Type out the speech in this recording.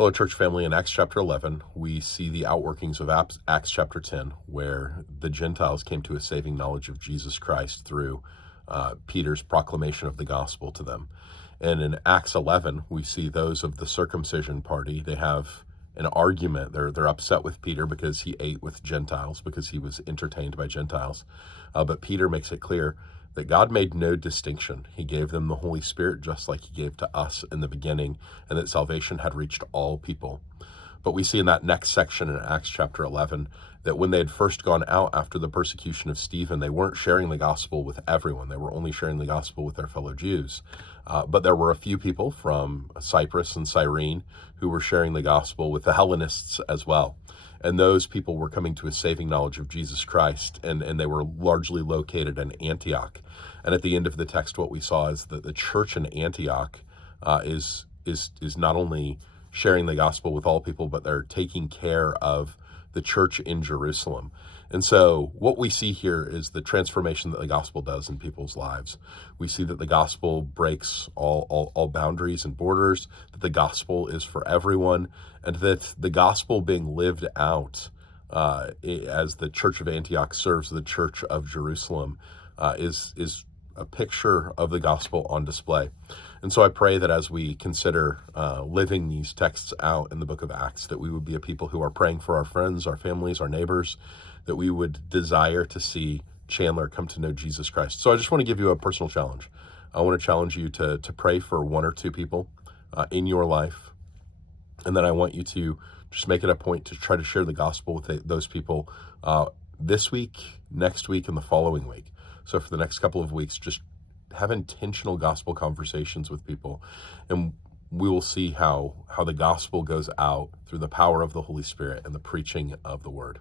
Hello, church family. In Acts chapter 11, we see the outworkings of Acts chapter 10, where the Gentiles came to a saving knowledge of Jesus Christ through Peter's proclamation of the gospel to them. And in Acts 11, we see those of the circumcision party. They have an argument. They're upset with Peter because he ate with Gentiles, because he was entertained by Gentiles. But Peter makes it clear that God made no distinction. He gave them the Holy Spirit just like he gave to us in the beginning, and that salvation had reached all people. But we see in that next section in Acts chapter 11 that when they had first gone out after the persecution of Stephen, they weren't sharing the gospel with everyone. They were only sharing the gospel with their fellow Jews. But there were a few people from Cyprus and Cyrene who were sharing the gospel with the Hellenists as well. And those people were coming to a saving knowledge of Jesus Christ, and they were largely located in Antioch. And at the end of the text, what we saw is that the church in Antioch is not only sharing the gospel with all people, but they're taking care of the church in Jerusalem. And so what we see here is the transformation that the gospel does in people's lives. We see that the gospel breaks all boundaries and borders, that the gospel is for everyone, and that the gospel being lived out as the church of Antioch serves the church of Jerusalem is a picture of the gospel on display. And so I pray that as we consider living these texts out in the book of Acts, that we would be a people who are praying for our friends, our families, our neighbors, that we would desire to see Chandler come to know Jesus Christ. So I just want to give you a personal challenge. I want to challenge you to pray for one or two people in your life. And then I want you to just make it a point to try to share the gospel with those people this week, next week, and the following week. So for the next couple of weeks, just have intentional gospel conversations with people, and we will see how the gospel goes out through the power of the Holy Spirit and the preaching of the word.